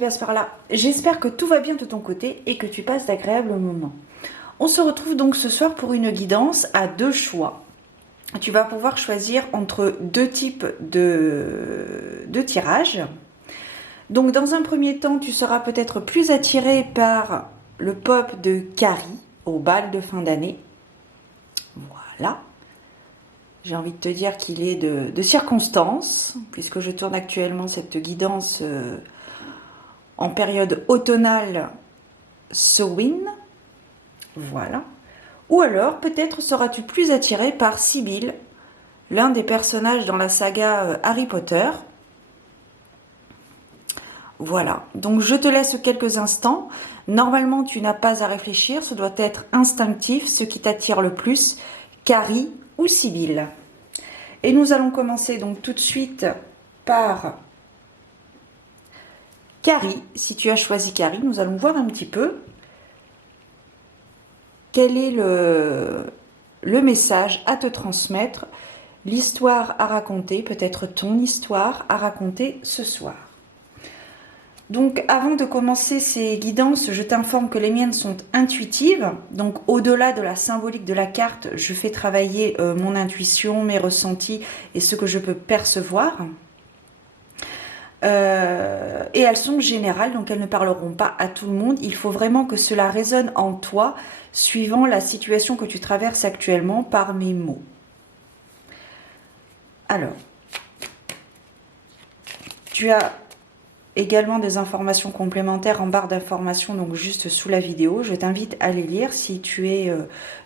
qui passe par là. J'espère que tout va bien de ton côté et que tu passes d'agréables moments. On se retrouve donc ce soir pour une guidance à deux choix. Tu vas pouvoir choisir entre deux types de tirages. Donc dans un premier temps, tu seras peut-être plus attiré par le pop de Carrie au bal de fin d'année. Voilà. J'ai envie de te dire qu'il est de circonstance, puisque je tourne actuellement cette guidance en période automnale Samhain. Voilà. Ou alors, peut-être seras-tu plus attiré par Sibylle, l'un des personnages dans la saga Harry Potter. Voilà. Donc, je te laisse quelques instants. Normalement, tu n'as pas à réfléchir. Ce doit être instinctif, ce qui t'attire le plus, Carrie ou Sibylle. Et nous allons commencer donc tout de suite par Carrie. Si tu as choisi Carrie, nous allons voir un petit peu quel est le message à te transmettre, l'histoire à raconter, peut-être ton histoire à raconter ce soir. Donc avant de commencer ces guidances, je t'informe que les miennes sont intuitives. Donc au-delà de la symbolique de la carte, je fais travailler mon intuition, mes ressentis et ce que je peux percevoir. Et elles sont générales, donc elles ne parleront pas à tout le monde. Il faut vraiment que cela résonne en toi, suivant la situation que tu traverses actuellement par mes mots. Alors, tu as également des informations complémentaires en barre d'informations, donc juste sous la vidéo. Je t'invite à les lire si tu es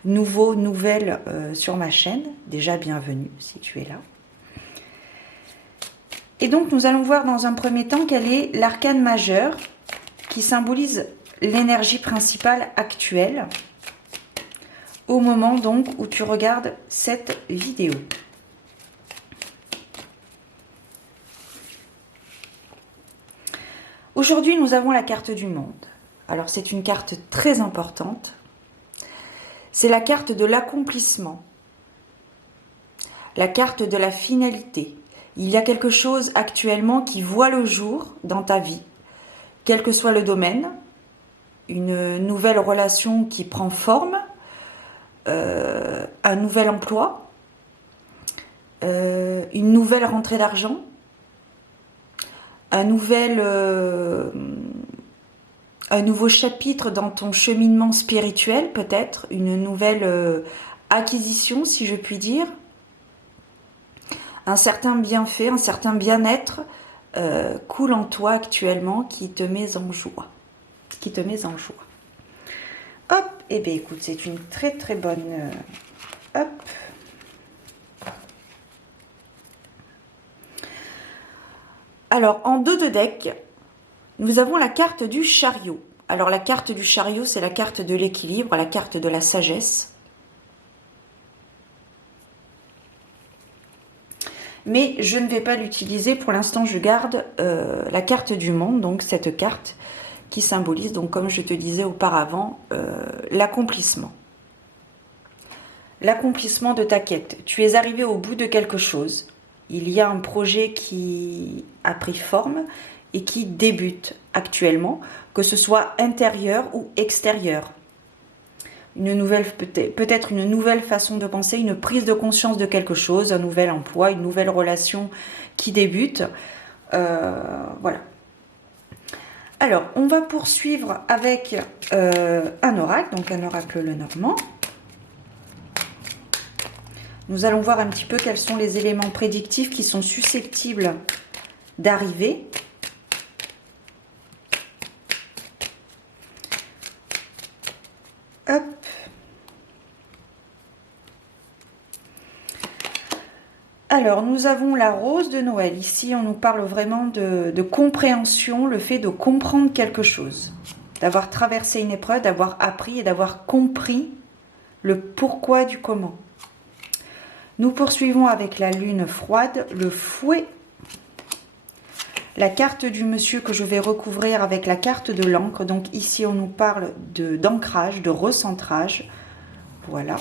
nouveau, nouvelle sur ma chaîne. Déjà, bienvenue si tu es là. Et donc, nous allons voir dans un premier temps quel est l'arcane majeur qui symbolise l'énergie principale actuelle au moment donc où tu regardes cette vidéo. Aujourd'hui, nous avons la carte du monde. Alors, c'est une carte très importante. C'est la carte de l'accomplissement, la carte de la finalité. Il y a quelque chose actuellement qui voit le jour dans ta vie, quel que soit le domaine, une nouvelle relation qui prend forme, un nouvel emploi, une nouvelle rentrée d'argent, un nouveau chapitre dans ton cheminement spirituel, peut-être, une nouvelle acquisition, si je puis dire, un certain bienfait, un certain bien-être coule en toi actuellement qui te met en joie. Hop, et bien écoute, c'est une très très bonne... hop. Alors, en dos de deck, nous avons la carte du chariot. Alors, la carte du chariot, c'est la carte de l'équilibre, la carte de la sagesse. Mais je ne vais pas l'utiliser. Pour l'instant, je garde la carte du monde, donc cette carte qui symbolise, donc comme je te disais auparavant, l'accomplissement. L'accomplissement de ta quête. Tu es arrivé au bout de quelque chose. Il y a un projet qui a pris forme et qui débute actuellement, que ce soit intérieur ou extérieur. Peut-être une nouvelle façon de penser, une prise de conscience de quelque chose, un nouvel emploi, une nouvelle relation qui débute. Voilà. Alors, on va poursuivre avec un oracle, donc un oracle Lenormand. Nous allons voir un petit peu quels sont les éléments prédictifs qui sont susceptibles d'arriver. Hop. Alors, nous avons la rose de Noël. Ici, on nous parle vraiment de compréhension, le fait de comprendre quelque chose, d'avoir traversé une épreuve, d'avoir appris et d'avoir compris le pourquoi du comment. Nous poursuivons avec la lune froide, le fouet, la carte du monsieur que je vais recouvrir avec la carte de l'encre. Donc ici, on nous parle d'ancrage, de recentrage. Voilà.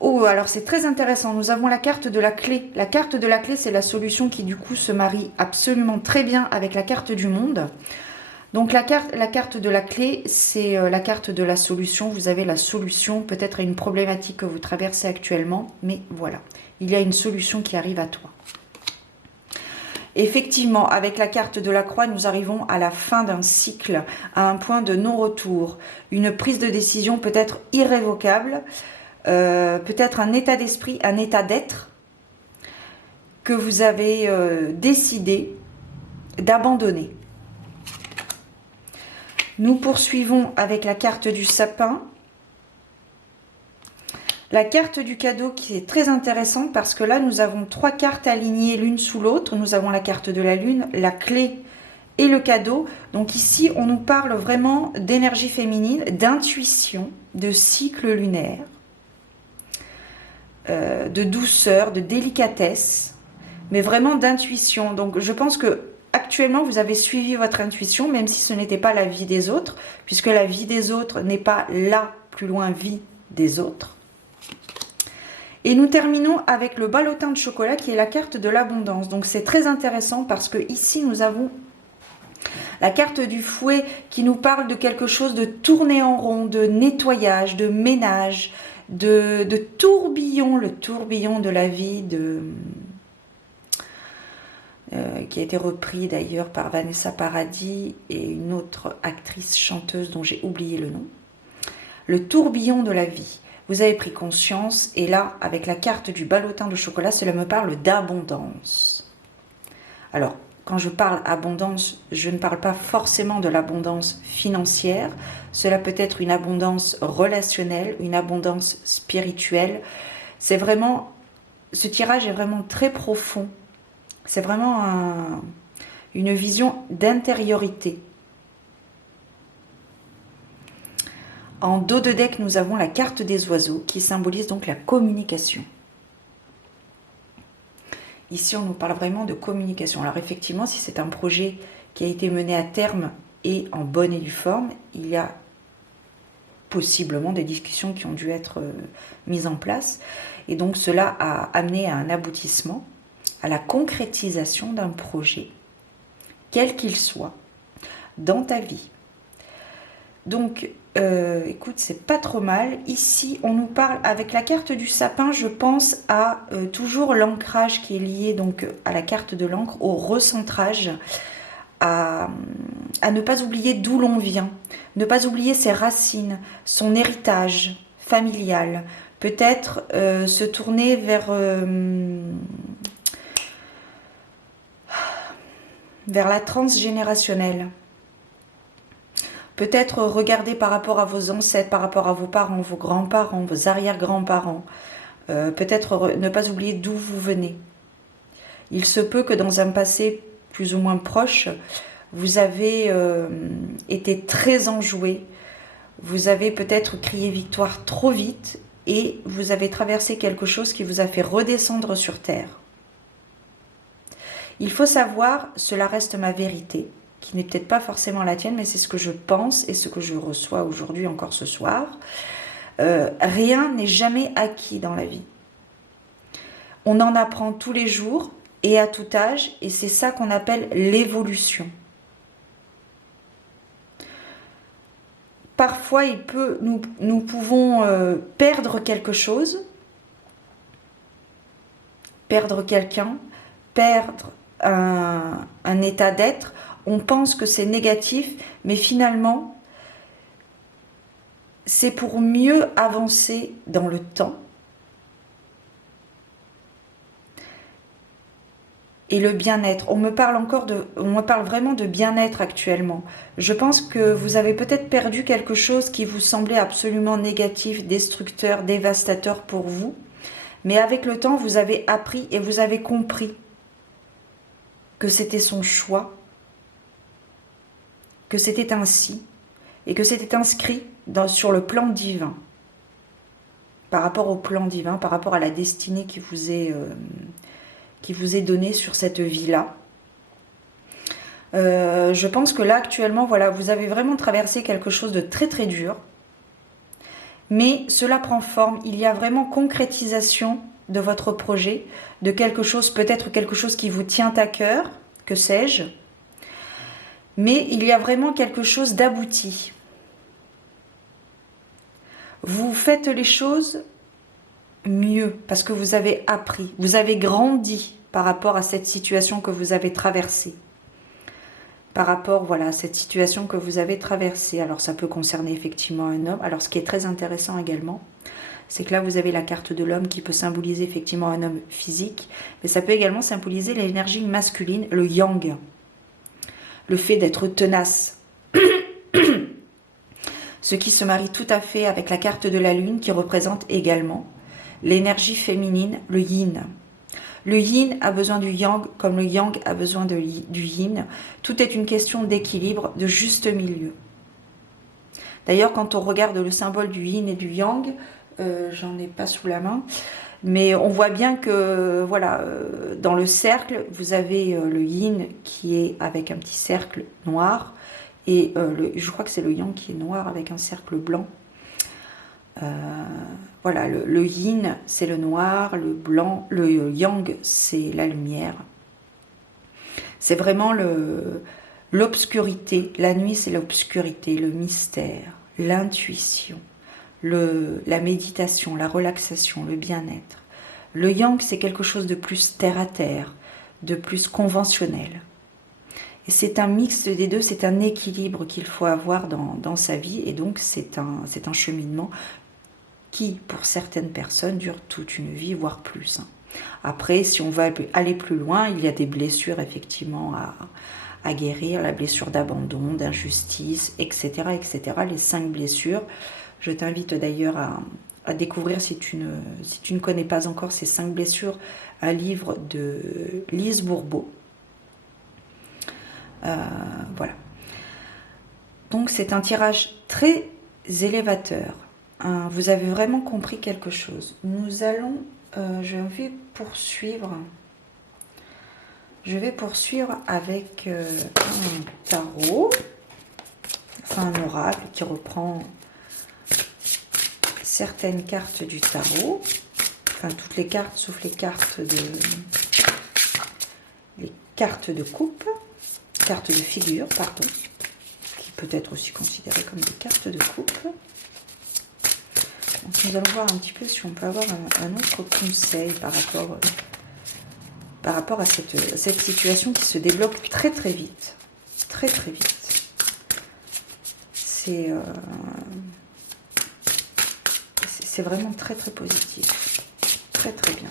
Oh, alors c'est très intéressant. Nous avons la carte de la clé. La carte de la clé, c'est la solution qui du coup se marie absolument très bien avec la carte du monde. Donc la carte de la clé, c'est la carte de la solution. Vous avez la solution peut-être à une problématique que vous traversez actuellement, mais voilà, il y a une solution qui arrive à toi. Effectivement, avec la carte de la croix, nous arrivons à la fin d'un cycle, à un point de non-retour, une prise de décision peut-être irrévocable, peut-être un état d'esprit, un état d'être que vous avez décidé d'abandonner. Nous poursuivons avec la carte du sapin. La carte du cadeau qui est très intéressante parce que là, nous avons 3 cartes alignées l'une sous l'autre. Nous avons la carte de la lune, la clé et le cadeau. Donc ici, on nous parle vraiment d'énergie féminine, d'intuition, de cycle lunaire, de douceur, de délicatesse, mais vraiment d'intuition. Donc je pense que actuellement, vous avez suivi votre intuition, même si ce n'était pas la vie des autres, puisque la vie des autres n'est pas la plus loin vie des autres. Et nous terminons avec le ballotin de chocolat qui est la carte de l'abondance. Donc c'est très intéressant parce que ici nous avons la carte du fouet qui nous parle de quelque chose de tourner en rond, de nettoyage, de ménage, de tourbillon, le tourbillon de la vie qui a été repris d'ailleurs par Vanessa Paradis et une autre actrice chanteuse dont j'ai oublié le nom. Le tourbillon de la vie. Vous avez pris conscience et là, avec la carte du ballotin de chocolat, cela me parle d'abondance. Alors, quand je parle abondance, je ne parle pas forcément de l'abondance financière. Cela peut être une abondance relationnelle, une abondance spirituelle. C'est vraiment, ce tirage est vraiment très profond. C'est vraiment une vision d'intériorité. En dos de deck, nous avons la carte des oiseaux qui symbolise donc la communication. Ici, on nous parle vraiment de communication. Alors effectivement, si c'est un projet qui a été mené à terme et en bonne et due forme, il y a possiblement des discussions qui ont dû être mises en place. Et donc cela a amené à un aboutissement, à la concrétisation d'un projet, quel qu'il soit, dans ta vie. Donc, écoute, c'est pas trop mal. Ici, on nous parle, avec la carte du sapin, je pense à toujours l'ancrage qui est lié donc à la carte de l'encre, au recentrage, à ne pas oublier d'où l'on vient, ne pas oublier ses racines, son héritage familial, peut-être se tourner vers la transgénérationnelle. Peut-être regarder par rapport à vos ancêtres, par rapport à vos parents, vos grands-parents, vos arrière-grands-parents. Peut-être ne pas oublier d'où vous venez. Il se peut que dans un passé plus ou moins proche, vous avez été très enjoué. Vous avez peut-être crié victoire trop vite et vous avez traversé quelque chose qui vous a fait redescendre sur terre. Il faut savoir, cela reste ma vérité, qui n'est peut-être pas forcément la tienne, mais c'est ce que je pense et ce que je reçois aujourd'hui encore ce soir. Rien n'est jamais acquis dans la vie. On en apprend tous les jours et à tout âge, et c'est ça qu'on appelle l'évolution. Parfois, nous pouvons perdre quelque chose, perdre quelqu'un, perdre un état d'être. On pense que c'est négatif, mais finalement, c'est pour mieux avancer dans le temps. Et le bien-être. On me parle vraiment de bien-être actuellement. Je pense que vous avez peut-être perdu quelque chose qui vous semblait absolument négatif, destructeur, dévastateur pour vous. Mais avec le temps, vous avez appris et vous avez compris que c'était son choix, que c'était ainsi, et que c'était inscrit sur le plan divin, par rapport au plan divin, par rapport à la destinée qui vous est donnée sur cette vie-là. Je pense que là, actuellement, voilà, vous avez vraiment traversé quelque chose de très très dur, mais cela prend forme. Il y a vraiment concrétisation de votre projet, de quelque chose, peut-être quelque chose qui vous tient à cœur, que sais-je, mais il y a vraiment quelque chose d'abouti. Vous faites les choses mieux parce que vous avez appris, vous avez grandi par rapport à cette situation que vous avez traversée. Par rapport, voilà, à cette situation que vous avez traversée. Alors ça peut concerner effectivement un homme. Alors ce qui est très intéressant également, c'est que là vous avez la carte de l'homme qui peut symboliser effectivement un homme physique, mais ça peut également symboliser l'énergie masculine, le yang, le fait d'être tenace. Ce qui se marie tout à fait avec la carte de la lune qui représente également l'énergie féminine, le yin. Le yin a besoin du yang comme le yang a besoin du yin. Tout est une question d'équilibre, de juste milieu. D'ailleurs, quand on regarde le symbole du yin et du yang, j'en ai pas sous la main, mais on voit bien que voilà, dans le cercle, vous avez le yin qui est avec un petit cercle noir, et je crois que c'est le yang qui est noir avec un cercle blanc. Voilà, le yin c'est le noir, le blanc, le yang c'est la lumière. C'est vraiment l'obscurité. La nuit c'est l'obscurité, le mystère, l'intuition, la méditation, la relaxation, le bien-être. Le yang c'est quelque chose de plus terre à terre, de plus conventionnel. Et c'est un mix des deux, c'est un équilibre qu'il faut avoir dans sa vie, et donc c'est un cheminement qui, pour certaines personnes, dure toute une vie, voire plus. Après, si on va aller plus loin, il y a des blessures effectivement à guérir, la blessure d'abandon, d'injustice, etc., etc. Les 5 blessures. Je t'invite d'ailleurs à découvrir, si tu ne connais pas encore ces 5 blessures, un livre de Lise Bourbeau. Voilà. Donc c'est un tirage très élévateur. Vous avez vraiment compris quelque chose. Nous allons, je vais poursuivre avec un tarot, enfin un oracle qui reprend certaines cartes du tarot, enfin toutes les cartes sauf les cartes de coupe, cartes de figure, pardon, qui peut être aussi considérées comme des cartes de coupe. Donc nous allons voir un petit peu si on peut avoir un autre conseil par rapport à cette situation qui se débloque très très vite. Très très vite. C'est vraiment très très positif. Très très bien.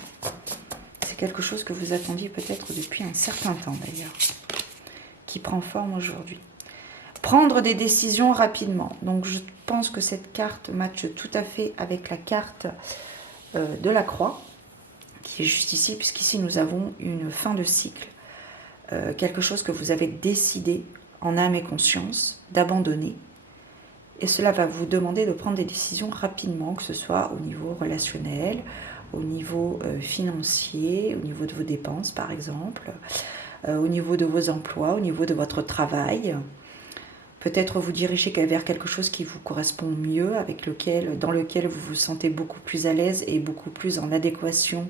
C'est quelque chose que vous attendiez peut-être depuis un certain temps d'ailleurs, qui prend forme aujourd'hui. Prendre des décisions rapidement. Donc je pense que cette carte matche tout à fait avec la carte de la croix, qui est juste ici, puisqu'ici nous avons une fin de cycle, quelque chose que vous avez décidé en âme et conscience d'abandonner. Et cela va vous demander de prendre des décisions rapidement, que ce soit au niveau relationnel, au niveau financier, au niveau de vos dépenses par exemple, au niveau de vos emplois, au niveau de votre travail. Peut-être vous diriger vers quelque chose qui vous correspond mieux, dans lequel vous vous sentez beaucoup plus à l'aise et beaucoup plus en adéquation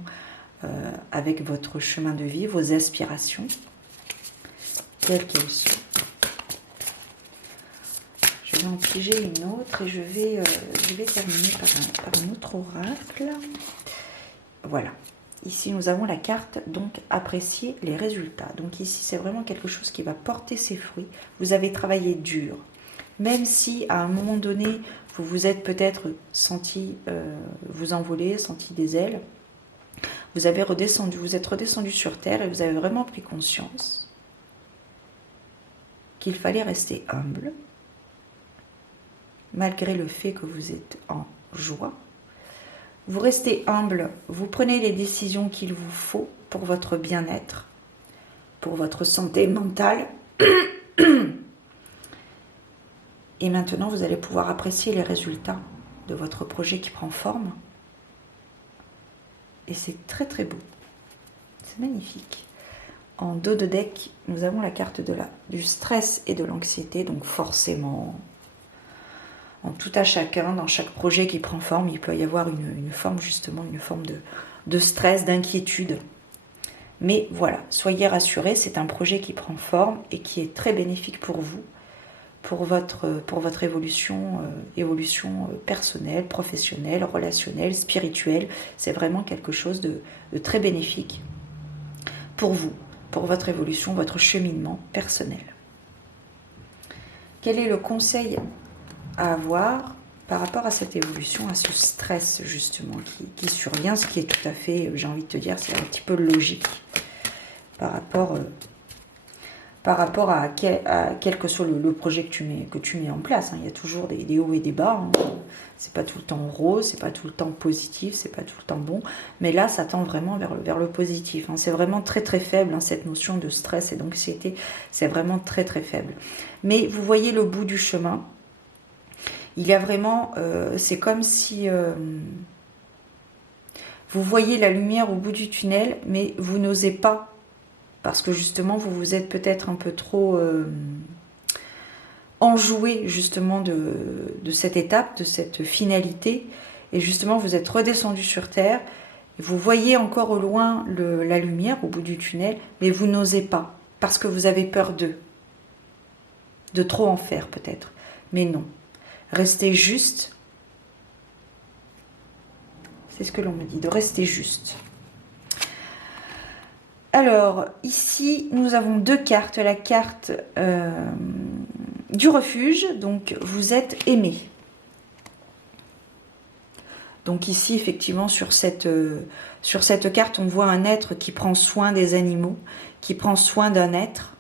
avec votre chemin de vie, vos aspirations, quelles qu'elles soient. Je vais en piger une autre et je vais terminer par un autre oracle. Voilà. Ici, nous avons la carte, donc, apprécier les résultats. Donc ici, c'est vraiment quelque chose qui va porter ses fruits. Vous avez travaillé dur. Même si, à un moment donné, vous vous êtes peut-être senti vous envoler, senti des ailes, vous êtes redescendu sur Terre et vous avez vraiment pris conscience qu'il fallait rester humble, malgré le fait que vous êtes en joie. Vous restez humble, vous prenez les décisions qu'il vous faut pour votre bien-être, pour votre santé mentale. Et maintenant, vous allez pouvoir apprécier les résultats de votre projet qui prend forme. Et c'est très très beau. C'est magnifique. En dos de deck, nous avons la carte du stress et de l'anxiété. Donc forcément, en tout à chacun, dans chaque projet qui prend forme, il peut y avoir une forme justement, une forme de stress, d'inquiétude. Mais voilà, soyez rassurés, c'est un projet qui prend forme et qui est très bénéfique pour vous, pour votre évolution, personnelle, professionnelle, relationnelle, spirituelle. C'est vraiment quelque chose de très bénéfique pour vous, pour votre évolution, votre cheminement personnel. Quel est le conseil à avoir par rapport à cette évolution, à ce stress justement qui survient, ce qui est tout à fait, j'ai envie de te dire, c'est un petit peu logique par rapport à quel que soit le projet que tu mets en place. Il y a toujours des hauts et des bas. C'est pas tout le temps rose, c'est pas tout le temps positif, c'est pas tout le temps bon. Mais là, ça tend vraiment vers le positif. C'est vraiment très très faible, cette notion de stress et d'anxiété. C'est vraiment très très faible. Mais vous voyez le bout du chemin. Il y a vraiment, c'est comme si vous voyez la lumière au bout du tunnel, mais vous n'osez pas, parce que justement, vous vous êtes peut-être un peu trop enjoué justement de cette étape, de cette finalité, et justement, vous êtes redescendu sur Terre, et vous voyez encore au loin la lumière au bout du tunnel, mais vous n'osez pas, parce que vous avez peur de trop en faire peut-être. Mais non. Restez juste. C'est ce que l'on me dit, de rester juste. Alors, ici, nous avons deux cartes. La carte du refuge, donc vous êtes aimé. Donc ici, effectivement, sur cette carte, on voit un être qui prend soin des animaux, qui prend soin d'un être.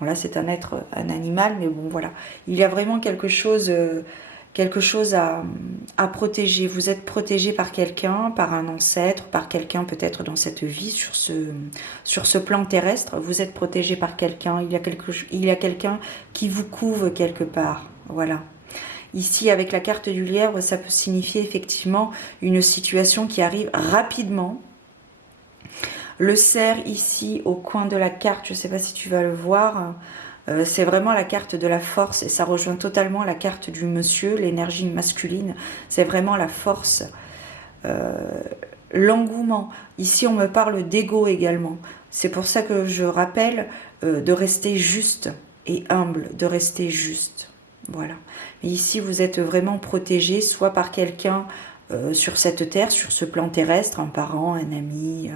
Bon, là, c'est un être, un animal, mais bon, voilà. Il y a vraiment quelque chose à protéger. Vous êtes protégé par quelqu'un, par un ancêtre, par quelqu'un peut-être dans cette vie, sur ce plan terrestre. Vous êtes protégé par quelqu'un. Il y a quelqu'un qui vous couve quelque part. Voilà. Ici, avec la carte du lièvre, ça peut signifier effectivement une situation qui arrive rapidement. Le cerf ici, au coin de la carte, je ne sais pas si tu vas le voir, c'est vraiment la carte de la force et ça rejoint totalement la carte du monsieur, l'énergie masculine. C'est vraiment la force, l'engouement. Ici, on me parle d'ego également. C'est pour ça que je rappelle de rester juste et humble, de rester juste. Voilà. Mais ici, vous êtes vraiment protégé, soit par quelqu'un sur cette terre, sur ce plan terrestre, un parent, un ami,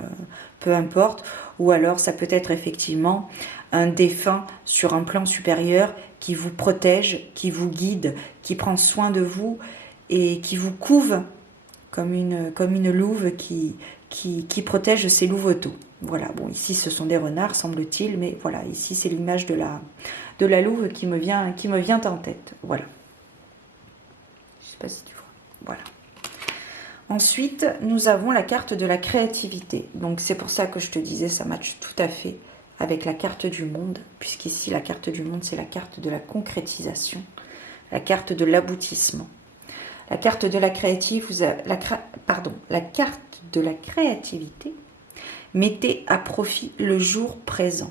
peu importe, ou alors ça peut être effectivement un défunt sur un plan supérieur qui vous protège, qui vous guide, qui prend soin de vous et qui vous couve comme une louve qui protège ses louveteaux. Voilà, bon, ici ce sont des renards, semble-t-il, mais voilà, ici c'est l'image de la louve qui me vient en tête. Voilà. Je ne sais pas si tu vois. Voilà. Ensuite, nous avons la carte de la créativité. Donc c'est pour ça que je te disais, ça matche tout à fait avec la carte du monde, puisqu'ici la carte du monde, c'est la carte de la concrétisation, la carte de l'aboutissement. La carte de la carte de la créativité, mettez à profit le jour présent.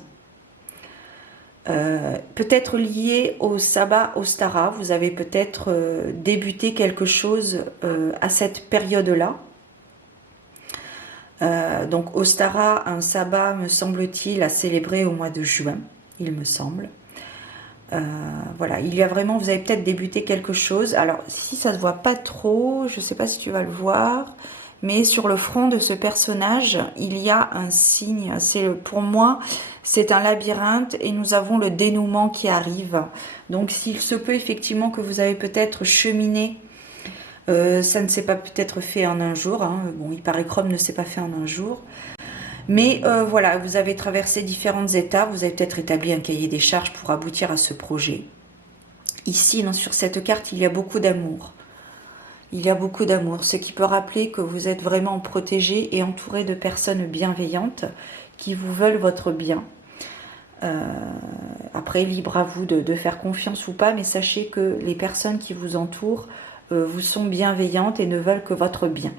Peut-être lié au sabbat Ostara, vous avez peut-être débuté quelque chose à cette période-là. Donc Ostara, un sabbat, me semble-t-il, à célébrer au mois de juin, il me semble. Voilà, il y a vraiment, vous avez peut-être débuté quelque chose. Alors, si ça ne se voit pas trop, je ne sais pas si tu vas le voir, mais sur le front de ce personnage, il y a un signe. Pour moi, c'est un labyrinthe et nous avons le dénouement qui arrive. Donc, s'il se peut effectivement que vous avez peut-être cheminé, ça ne s'est pas peut-être fait en un jour. Bon, il paraît que Rome ne s'est pas fait en un jour. Mais voilà, vous avez traversé différentes étapes, vous avez peut-être établi un cahier des charges pour aboutir à ce projet. Ici, sur cette carte, il y a beaucoup d'amour. Il y a beaucoup d'amour, ce qui peut rappeler que vous êtes vraiment protégé et entouré de personnes bienveillantes qui vous veulent votre bien. Après, libre à vous de faire confiance ou pas, mais sachez que les personnes qui vous entourent vous sont bienveillantes et ne veulent que votre bien.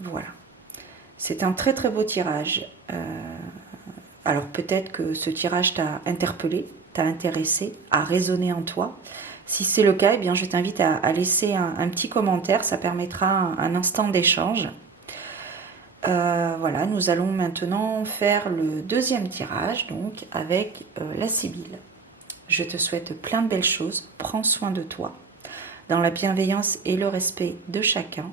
Voilà. C'est un très très beau tirage. Alors peut-être que ce tirage t'a interpellé, t'a intéressé, a résonné en toi. Si c'est le cas, eh bien, je t'invite à laisser un petit commentaire, ça permettra un instant d'échange. Voilà, nous allons maintenant faire le deuxième tirage, donc avec la Sibylle. Je te souhaite plein de belles choses, prends soin de toi, dans la bienveillance et le respect de chacun.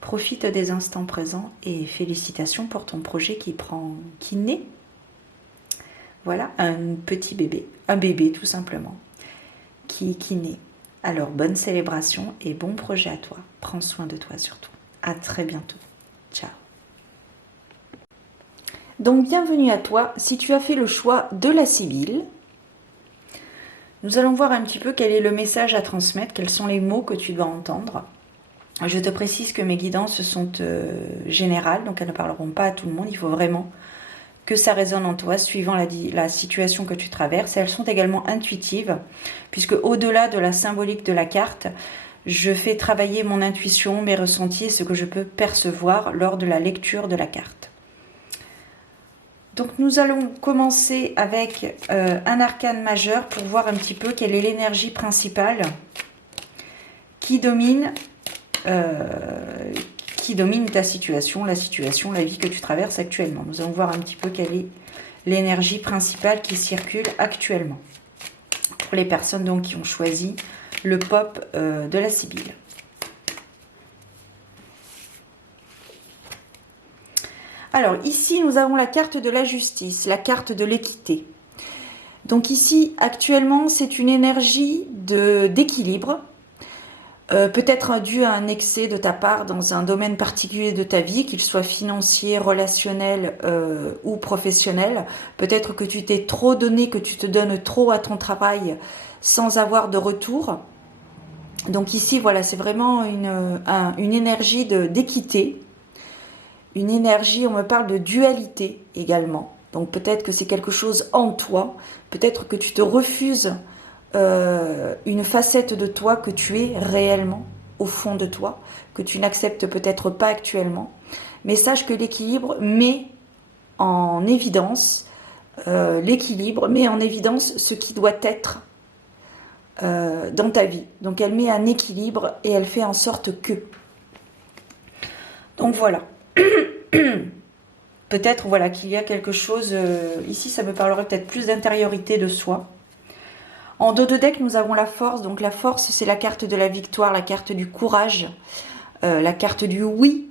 Profite des instants présents et félicitations pour ton projet qui naît. Voilà, un petit bébé, un bébé tout simplement, qui naît. Alors, bonne célébration et bon projet à toi. Prends soin de toi surtout. À très bientôt. Ciao. Donc, bienvenue à toi. Si tu as fait le choix de la Sibylle, nous allons voir un petit peu quel est le message à transmettre, quels sont les mots que tu dois entendre. Je te précise que mes guidances sont générales, donc elles ne parleront pas à tout le monde. Il faut vraiment que ça résonne en toi, suivant la situation que tu traverses. Et elles sont également intuitives, puisque au-delà de la symbolique de la carte, je fais travailler mon intuition, mes ressentis et ce que je peux percevoir lors de la lecture de la carte. Donc nous allons commencer avec un arcane majeur pour voir un petit peu quelle est l'énergie principale qui domine ta situation, la vie que tu traverses actuellement. Nous allons voir un petit peu quelle est l'énergie principale qui circule actuellement. Pour les personnes donc qui ont choisi le pop de la Sibylle. Alors ici, nous avons la carte de la justice, la carte de l'équité. Donc ici, actuellement, c'est une énergie d'équilibre. Peut-être dû à un excès de ta part dans un domaine particulier de ta vie, qu'il soit financier, relationnel ou professionnel. Peut-être que tu t'es trop donné, que tu te donnes trop à ton travail sans avoir de retour. Donc ici, voilà, c'est vraiment une énergie d'équité. Une énergie, on me parle de dualité également. Donc peut-être que c'est quelque chose en toi. Peut-être que tu te refuses une facette de toi que tu es réellement au fond de toi, que tu n'acceptes peut-être pas actuellement. Mais sache que l'équilibre met en évidence ce qui doit être dans ta vie. Donc elle met un équilibre et elle fait en sorte que. Donc voilà. Peut-être voilà, qu'il y a quelque chose, ici ça me parlerait peut-être plus d'intériorité de soi. En dos de deck, nous avons la force. Donc la force, c'est la carte de la victoire, la carte du courage, la carte du oui,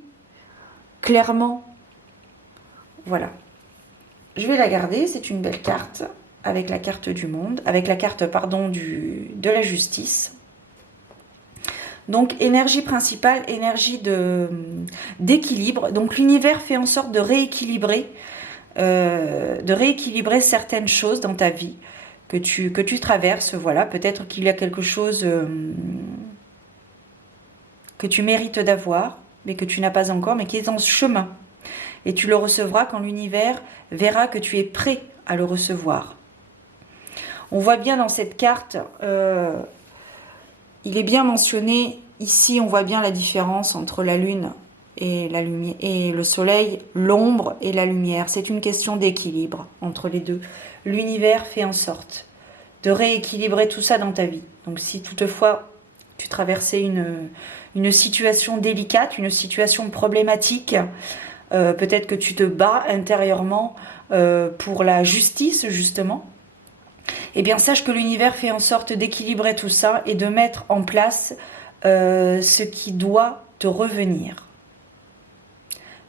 clairement. Voilà. Je vais la garder, c'est une belle carte, avec la carte du monde, avec la carte, pardon, de la justice. Donc énergie principale, énergie d'équilibre. Donc l'univers fait en sorte de rééquilibrer certaines choses dans ta vie que tu traverses. Voilà, peut-être qu'il y a quelque chose que tu mérites d'avoir, mais que tu n'as pas encore, mais qui est en chemin. Et tu le recevras quand l'univers verra que tu es prêt à le recevoir. On voit bien dans cette carte, il est bien mentionné, ici on voit bien la différence entre la lune et la lumière, et le soleil, l'ombre et la lumière. C'est une question d'équilibre entre les deux. L'univers fait en sorte de rééquilibrer tout ça dans ta vie. Donc si toutefois tu traversais une situation délicate, une situation problématique, peut-être que tu te bats intérieurement pour la justice justement, eh bien sache que l'univers fait en sorte d'équilibrer tout ça et de mettre en place ce qui doit te revenir,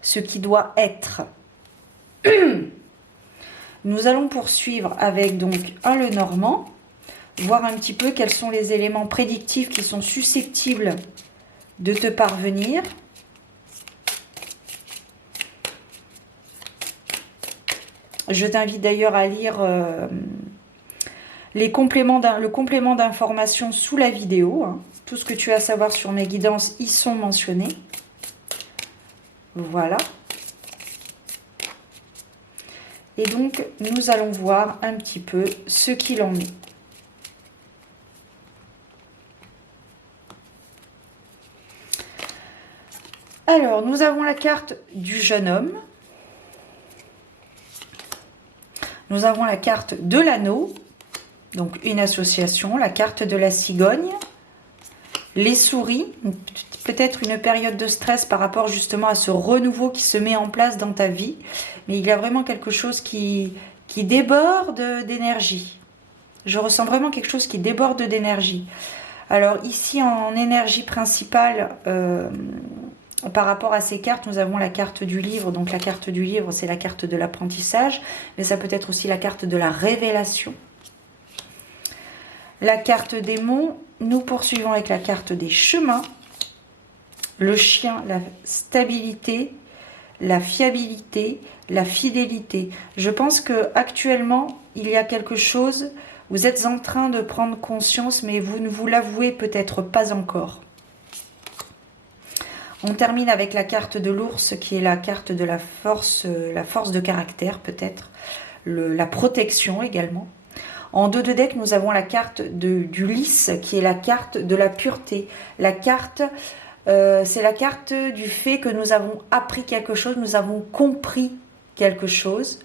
ce qui doit être. Nous allons poursuivre avec donc un Lenormand, voir un petit peu quels sont les éléments prédictifs qui sont susceptibles de te parvenir. Je t'invite d'ailleurs à lire le complément d'information sous la vidéo. Hein. Tout ce que tu as à savoir sur mes guidances y sont mentionnés. Voilà. Et donc, nous allons voir un petit peu ce qu'il en est. Alors, nous avons la carte du jeune homme. Nous avons la carte de l'anneau. Donc une association, la carte de la cigogne, les souris, peut-être une période de stress par rapport justement à ce renouveau qui se met en place dans ta vie. Mais il y a vraiment quelque chose qui déborde d'énergie. Je ressens vraiment quelque chose qui déborde d'énergie. Alors ici en énergie principale, par rapport à ces cartes, nous avons la carte du livre. Donc la carte du livre, c'est la carte de l'apprentissage, mais ça peut être aussi la carte de la révélation. La carte des monts, nous poursuivons avec la carte des chemins. Le chien, la stabilité, la fiabilité, la fidélité. Je pense que actuellement il y a quelque chose, vous êtes en train de prendre conscience, mais vous ne vous l'avouez peut-être pas encore. On termine avec la carte de l'ours, qui est la carte de la force de caractère peut-être, la protection également. En dos de deck, nous avons la carte du lys, qui est la carte de la pureté. La carte, c'est la carte du fait que nous avons appris quelque chose, nous avons compris quelque chose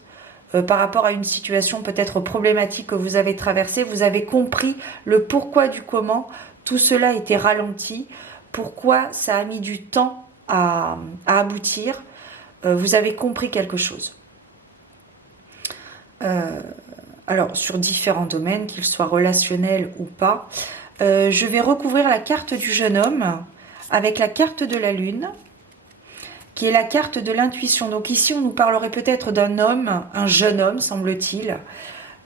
par rapport à une situation peut-être problématique que vous avez traversée. Vous avez compris le pourquoi du comment tout cela était ralenti, pourquoi ça a mis du temps à aboutir. Vous avez compris quelque chose. Alors, sur différents domaines, qu'ils soient relationnels ou pas. Je vais recouvrir la carte du jeune homme avec la carte de la lune, qui est la carte de l'intuition. Donc ici, on nous parlerait peut-être d'un homme, un jeune homme, semble-t-il.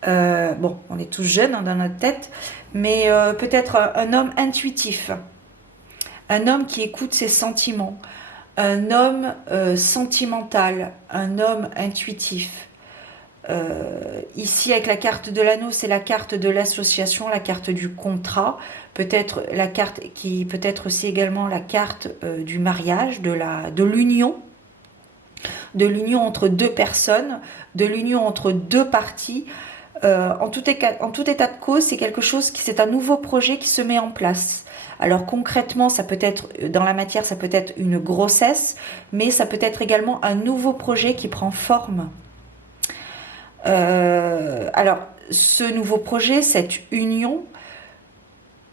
Bon, on est tous jeunes dans notre tête, mais peut-être un homme intuitif. Un homme qui écoute ses sentiments. Un homme sentimental. Un homme intuitif. Ici avec la carte de l'anneau, c'est la carte de l'association, la carte du contrat, peut-être la carte qui peut être aussi également la carte du mariage, de l'union entre deux personnes, de l'union entre deux parties. En tout état de cause, c'est quelque chose c'est un nouveau projet qui se met en place. Alors concrètement, ça peut être dans la matière, ça peut être une grossesse, mais ça peut être également un nouveau projet qui prend forme. Alors, ce nouveau projet, cette union,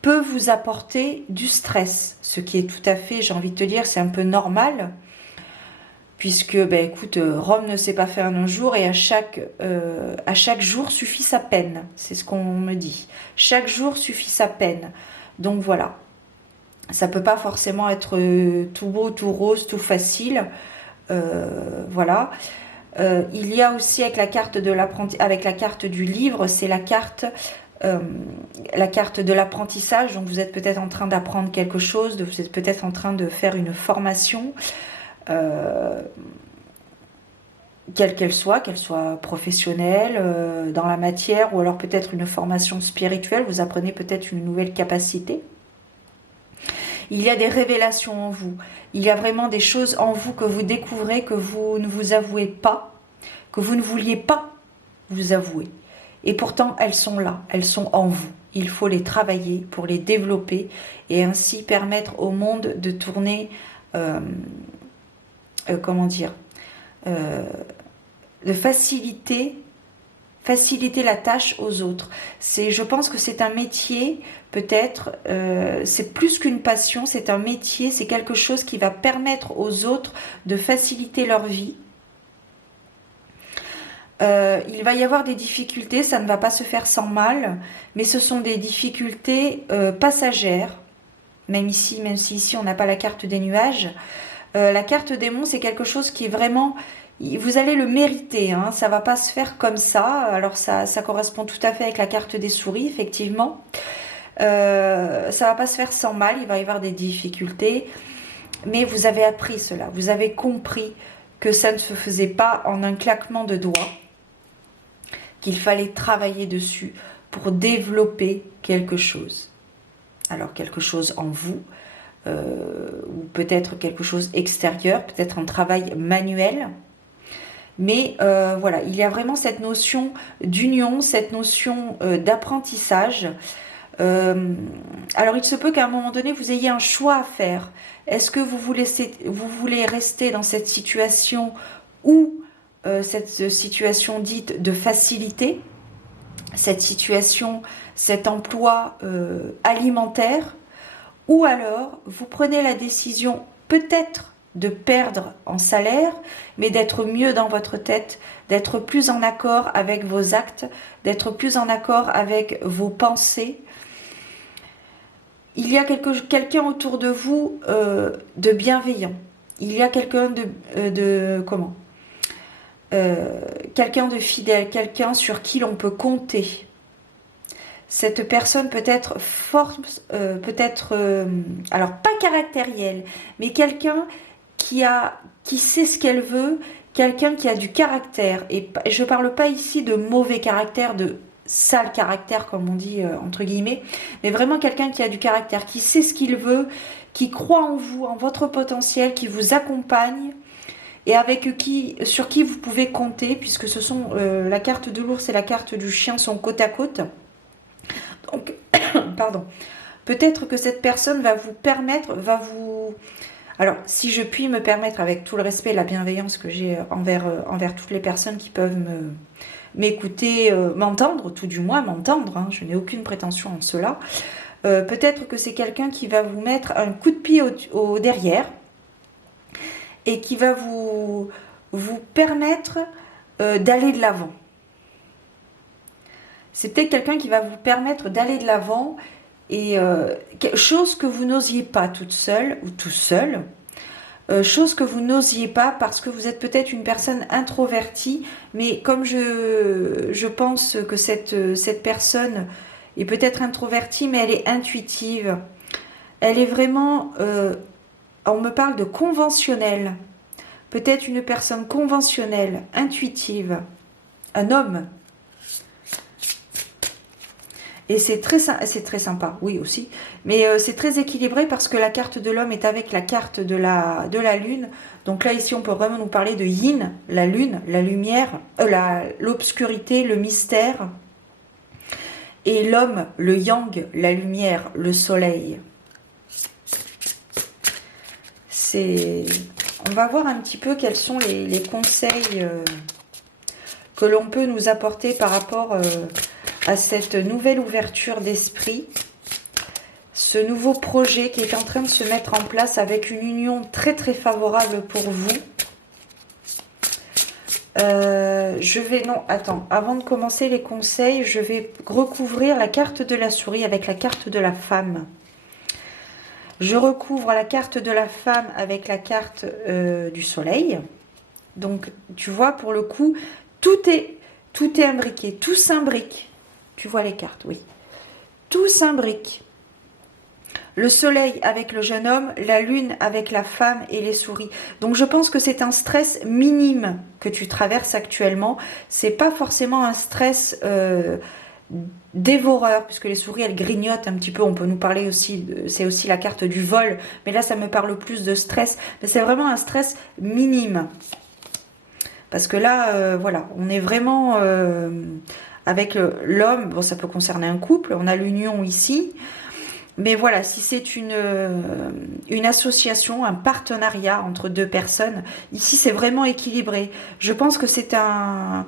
peut vous apporter du stress, ce qui est tout à fait, j'ai envie de te dire, c'est un peu normal, puisque, ben, écoute, Rome ne s'est pas fait en un jour, et à chaque jour suffit sa peine, c'est ce qu'on me dit. Chaque jour suffit sa peine, donc voilà. Ça peut pas forcément être tout beau, tout rose, tout facile, voilà. Il y a aussi avec la carte avec la carte du livre, c'est la carte de l'apprentissage. Donc vous êtes peut-être en train d'apprendre quelque chose, vous êtes peut-être en train de faire une formation, quelle qu'elle soit professionnelle, dans la matière, ou alors peut-être une formation spirituelle, vous apprenez peut-être une nouvelle capacité. Il y a des révélations en vous. Il y a vraiment des choses en vous que vous découvrez, que vous ne vous avouez pas, que vous ne vouliez pas vous avouer. Et pourtant, elles sont là, elles sont en vous. Il faut les travailler pour les développer et ainsi permettre au monde de tourner, comment dire, de faciliter la tâche aux autres. Je pense que c'est un métier, peut-être, c'est plus qu'une passion, c'est un métier, c'est quelque chose qui va permettre aux autres de faciliter leur vie. Il va y avoir des difficultés, ça ne va pas se faire sans mal, mais ce sont des difficultés passagères, même si ici on n'a pas la carte des nuages. La carte des monts, c'est quelque chose qui est vraiment... Vous allez le mériter, hein, ça va pas se faire comme ça. Alors ça correspond tout à fait avec la carte des souris, effectivement. Ça va pas se faire sans mal, il va y avoir des difficultés. Mais vous avez appris cela, vous avez compris que ça ne se faisait pas en un claquement de doigts, qu'il fallait travailler dessus pour développer quelque chose. Alors quelque chose en vous, ou peut-être quelque chose extérieur, peut-être un travail manuel. Mais voilà, il y a vraiment cette notion d'union, cette notion d'apprentissage. Alors il se peut qu'à un moment donné, vous ayez un choix à faire. Est-ce que vous voulez rester dans cette situation ou cette situation dite de facilité, cette situation, cet emploi alimentaire, ou alors vous prenez la décision peut-être de perdre en salaire, mais d'être mieux dans votre tête, d'être plus en accord avec vos actes, d'être plus en accord avec vos pensées. Il y a quelqu'un autour de vous de bienveillant. Il y a quelqu'un quelqu'un de fidèle, quelqu'un sur qui l'on peut compter. Cette personne peut être forte, alors pas caractérielle, mais quelqu'un qui sait ce qu'elle veut, quelqu'un qui a du caractère. Et je parle pas ici de mauvais caractère, de sale caractère comme on dit entre guillemets, mais vraiment quelqu'un qui a du caractère, qui sait ce qu'il veut, qui croit en vous, en votre potentiel, qui vous accompagne et sur qui vous pouvez compter, puisque ce sont la carte de l'ours et la carte du chien sont côte à côte. Donc, pardon. Peut-être que cette personne va vous permettre, alors, si je puis me permettre, avec tout le respect et la bienveillance que j'ai envers toutes les personnes qui peuvent m'écouter, m'entendre, tout du moins m'entendre, hein, je n'ai aucune prétention en cela, peut-être que c'est quelqu'un qui va vous mettre un coup de pied au derrière et qui va vous permettre d'aller de l'avant. C'est peut-être quelqu'un qui va vous permettre d'aller de l'avant et chose que vous n'osiez pas toute seule ou tout seul. Chose que vous n'osiez pas parce que vous êtes peut-être une personne introvertie, mais comme je pense que cette personne est peut-être introvertie, mais elle est intuitive. Elle est vraiment, on me parle de conventionnelle. Peut-être une personne conventionnelle, intuitive, un homme. Et c'est très sympa, oui aussi. Mais c'est très équilibré parce que la carte de l'homme est avec la carte de la lune. Donc là, ici, on peut vraiment nous parler de yin, la lune, la lumière, l'obscurité, le mystère. Et l'homme, le yang, la lumière, le soleil. On va voir un petit peu quels sont les conseils que l'on peut nous apporter par rapport à cette nouvelle ouverture d'esprit, ce nouveau projet qui est en train de se mettre en place avec une union très très favorable pour vous. Avant de commencer les conseils, je vais recouvrir la carte de la souris avec la carte de la femme. Je recouvre la carte de la femme avec la carte du soleil. Donc, tu vois, pour le coup, tout est imbriqué, tout s'imbrique. Tu vois les cartes, oui. Tout s'imbrique. Le soleil avec le jeune homme, la lune avec la femme et les souris. Donc je pense que c'est un stress minime que tu traverses actuellement. C'est pas forcément un stress dévoreur, puisque les souris elles grignotent un petit peu. On peut nous parler aussi, c'est aussi la carte du vol, mais là ça me parle plus de stress. Mais c'est vraiment un stress minime. Parce que là, voilà, on est vraiment avec l'homme. Bon, ça peut concerner un couple. On a l'union ici. Mais voilà, si c'est une association, un partenariat entre deux personnes, ici c'est vraiment équilibré. Je pense que c'est un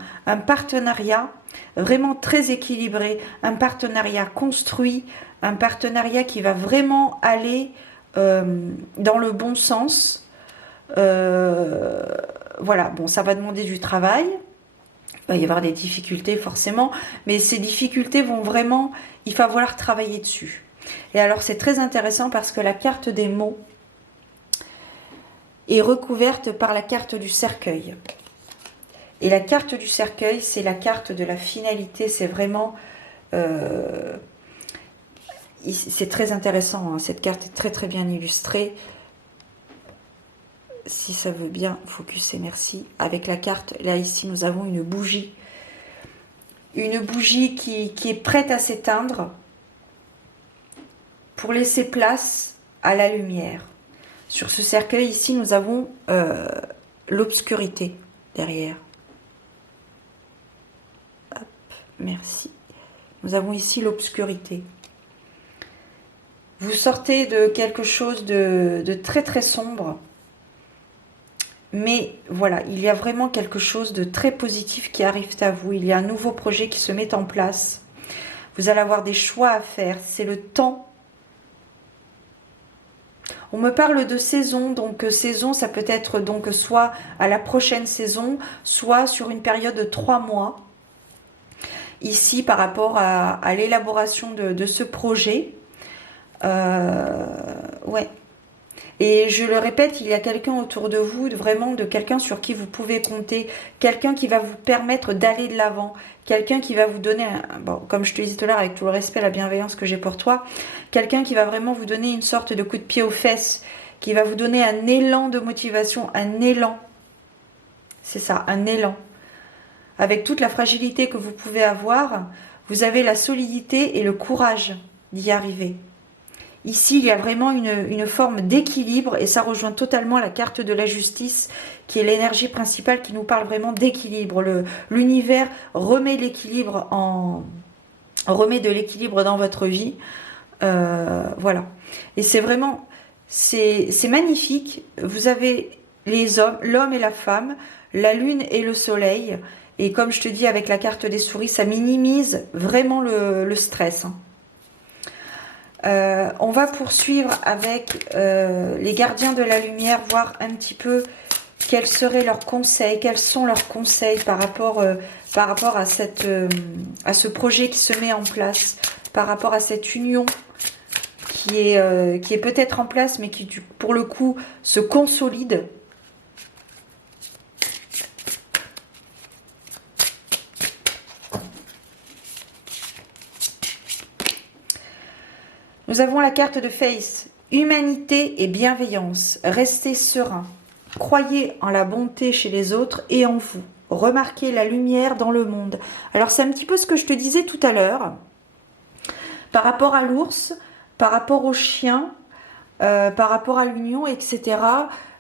partenariat vraiment très équilibré, un partenariat construit, un partenariat qui va vraiment aller dans le bon sens. Voilà, bon, ça va demander du travail. Il va y avoir des difficultés forcément, mais ces difficultés vont vraiment, il va falloir travailler dessus. Et alors c'est très intéressant parce que la carte des mots est recouverte par la carte du cercueil. Et la carte du cercueil, c'est la carte de la finalité, c'est vraiment... c'est très intéressant, hein. Cette carte est très très bien illustrée. Si ça veut bien focuser, merci. Avec la carte, là ici nous avons une bougie. Une bougie qui est prête à s'éteindre pour laisser place à la lumière. Sur ce cercueil ici, nous avons l'obscurité derrière. Hop, merci. Nous avons ici l'obscurité. Vous sortez de quelque chose de très très sombre. Mais voilà, il y a vraiment quelque chose de très positif qui arrive à vous. Il y a un nouveau projet qui se met en place. Vous allez avoir des choix à faire. C'est le temps. On me parle de saison, donc saison, ça peut être donc soit à la prochaine saison, soit sur une période de 3 mois. Ici, par rapport à l'élaboration de ce projet. Ouais. Et je le répète, il y a quelqu'un autour de vous, vraiment de quelqu'un sur qui vous pouvez compter, quelqu'un qui va vous permettre d'aller de l'avant, quelqu'un qui va vous donner, bon, comme je te disais tout à l'heure, avec tout le respect, la bienveillance que j'ai pour toi, quelqu'un qui va vraiment vous donner une sorte de coup de pied aux fesses, qui va vous donner un élan de motivation, un élan. C'est ça, un élan. Avec toute la fragilité que vous pouvez avoir, vous avez la solidité et le courage d'y arriver. Ici, il y a vraiment une forme d'équilibre et ça rejoint totalement la carte de la justice qui est l'énergie principale qui nous parle vraiment d'équilibre. L'univers remet l'équilibre remet de l'équilibre dans votre vie. Voilà. Et c'est vraiment, c'est magnifique. Vous avez les hommes, l'homme et la femme, la lune et le soleil. Et comme je te dis avec la carte des souris, ça minimise vraiment le stress. On va poursuivre avec les gardiens de la lumière, voir un petit peu quels seraient leurs conseils, quels sont leurs conseils par rapport à ce projet qui se met en place, par rapport à cette union qui est peut-être en place, mais qui pour le coup se consolide. Nous avons la carte de Face, humanité et bienveillance. Restez serein. Croyez en la bonté chez les autres et en vous. Remarquez la lumière dans le monde. Alors c'est un petit peu ce que je te disais tout à l'heure. Par rapport à l'ours, par rapport au chien, par rapport à l'union, etc.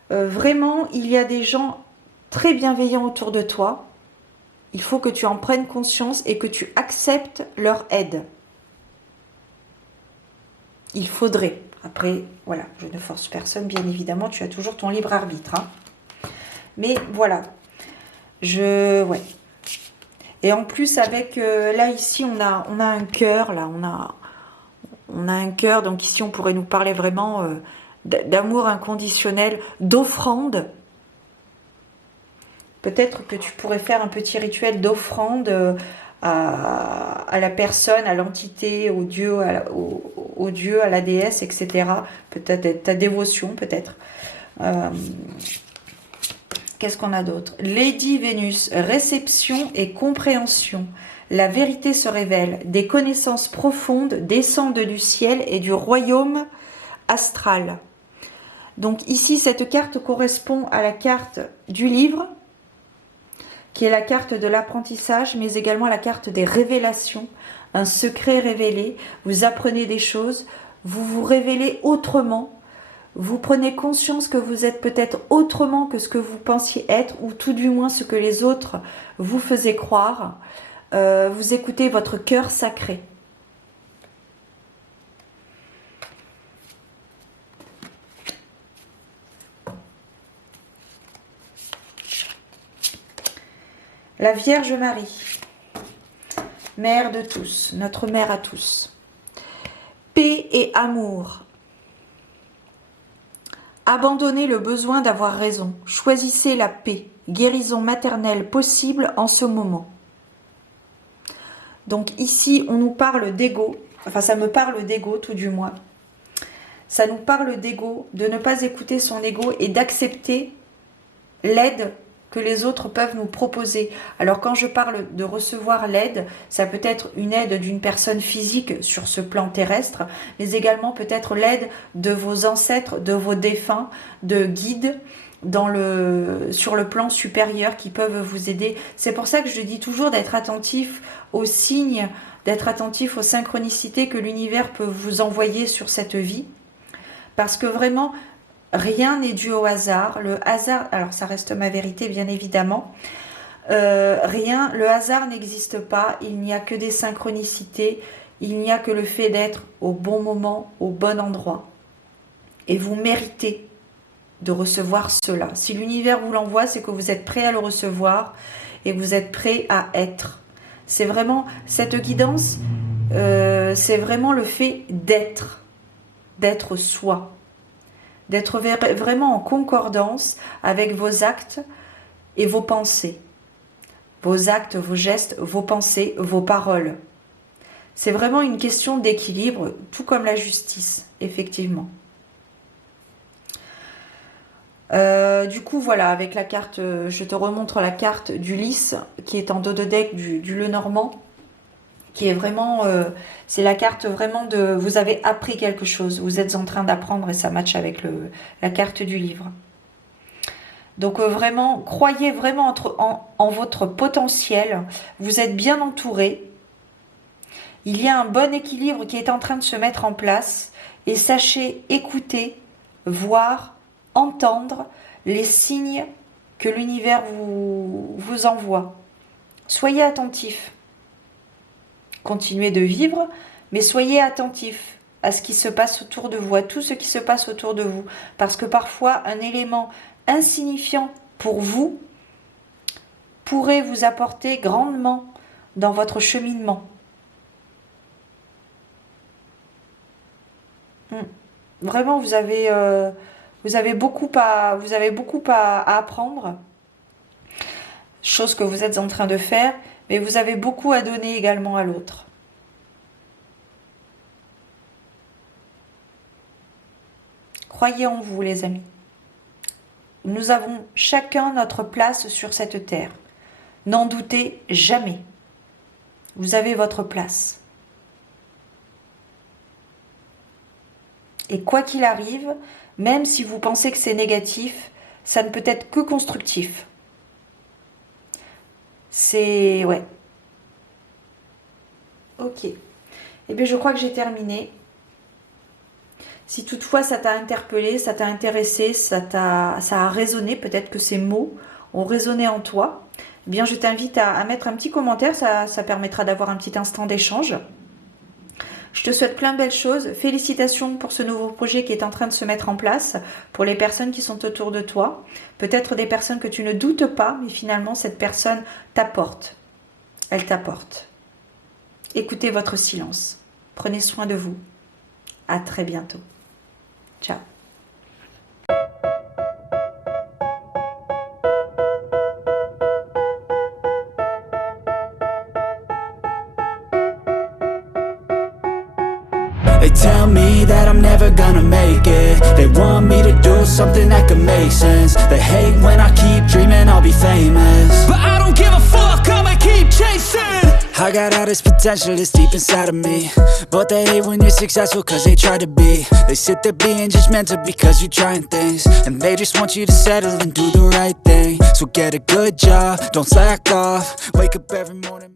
Vraiment, il y a des gens très bienveillants autour de toi. Il faut que tu en prennes conscience et que tu acceptes leur aide. Il faudrait. Après, voilà, je ne force personne, bien évidemment, tu as toujours ton libre arbitre. Hein. Mais voilà, ouais. Et en plus, avec, là, ici, on a un cœur, là, on a un cœur, donc ici, on pourrait nous parler vraiment d'amour inconditionnel, d'offrande. Peut-être que tu pourrais faire un petit rituel d'offrande à la personne, à l'entité, au dieu, au dieu, à la déesse, etc. Peut-être ta dévotion, peut-être. Qu'est-ce qu'on a d'autre? Lady Vénus, réception et compréhension. La vérité se révèle. Des connaissances profondes descendent du ciel et du royaume astral. Donc ici, cette carte correspond à la carte du livre, qui est la carte de l'apprentissage, mais également la carte des révélations, un secret révélé. Vous apprenez des choses, vous vous révélez autrement, vous prenez conscience que vous êtes peut-être autrement que ce que vous pensiez être, ou tout du moins ce que les autres vous faisaient croire. Vous écoutez votre cœur sacré. La Vierge Marie, mère de tous, notre mère à tous. Paix et amour. Abandonnez le besoin d'avoir raison. Choisissez la paix. Guérison maternelle possible en ce moment. Donc ici, on nous parle d'ego. Enfin, ça me parle d'ego, tout du moins. Ça nous parle d'ego, de ne pas écouter son ego et d'accepter l'aide que les autres peuvent nous proposer. Alors quand je parle de recevoir l'aide, ça peut être une aide d'une personne physique sur ce plan terrestre, mais également peut-être l'aide de vos ancêtres, de vos défunts, de guides sur le plan supérieur qui peuvent vous aider. C'est pour ça que je dis toujours d'être attentif aux signes, d'être attentif aux synchronicités que l'univers peut vous envoyer sur cette vie. Parce que vraiment, rien n'est dû au hasard. Le hasard, alors ça reste ma vérité bien évidemment, le hasard n'existe pas, il n'y a que des synchronicités, il n'y a que le fait d'être au bon moment, au bon endroit. Et vous méritez de recevoir cela. Si l'univers vous l'envoie, c'est que vous êtes prêt à le recevoir et vous êtes prêt à être. C'est vraiment, cette guidance, c'est vraiment le fait d'être soi, d'être vraiment en concordance avec vos actes et vos pensées. Vos actes, vos gestes, vos pensées, vos paroles. C'est vraiment une question d'équilibre, tout comme la justice, effectivement. Du coup, voilà, avec la carte, je te remontre la carte du lys, qui est en dos de deck du Lenormand, qui est vraiment, c'est la carte vraiment de, vous avez appris quelque chose, vous êtes en train d'apprendre et ça matche avec la carte du livre. Donc vraiment, croyez vraiment en votre potentiel, vous êtes bien entouré, il y a un bon équilibre qui est en train de se mettre en place et sachez écouter, voir, entendre les signes que l'univers vous envoie. Soyez attentifs. Continuez de vivre, mais soyez attentifs à ce qui se passe autour de vous, à tout ce qui se passe autour de vous. Parce que parfois, un élément insignifiant pour vous pourrait vous apporter grandement dans votre cheminement. Vraiment, vous avez beaucoup à apprendre, chose que vous êtes en train de faire, mais vous avez beaucoup à donner également à l'autre. Croyez en vous, les amis. Nous avons chacun notre place sur cette terre. N'en doutez jamais. Vous avez votre place. Et quoi qu'il arrive, même si vous pensez que c'est négatif, ça ne peut être que constructif. C'est... ouais. Ok. Eh bien, je crois que j'ai terminé. Si toutefois ça t'a interpellé, ça t'a intéressé, ça a résonné, peut-être que ces mots ont résonné en toi, eh bien, je t'invite à mettre un petit commentaire, ça permettra d'avoir un petit instant d'échange. Je te souhaite plein de belles choses. Félicitations pour ce nouveau projet qui est en train de se mettre en place, pour les personnes qui sont autour de toi. Peut-être des personnes que tu ne doutes pas, mais finalement, cette personne t'apporte. Elle t'apporte. Écoutez votre silence. Prenez soin de vous. À très bientôt. Ciao. They tell me that I'm never gonna make it. They want me to do something that could make sense. They hate when I keep dreaming I'll be famous, but I don't give a fuck, I'ma keep chasing. I got all this potential that's deep inside of me, but they hate when you're successful cause they try to be. They sit there being judgmental because you're trying things, and they just want you to settle and do the right thing. So get a good job, don't slack off, wake up every morning.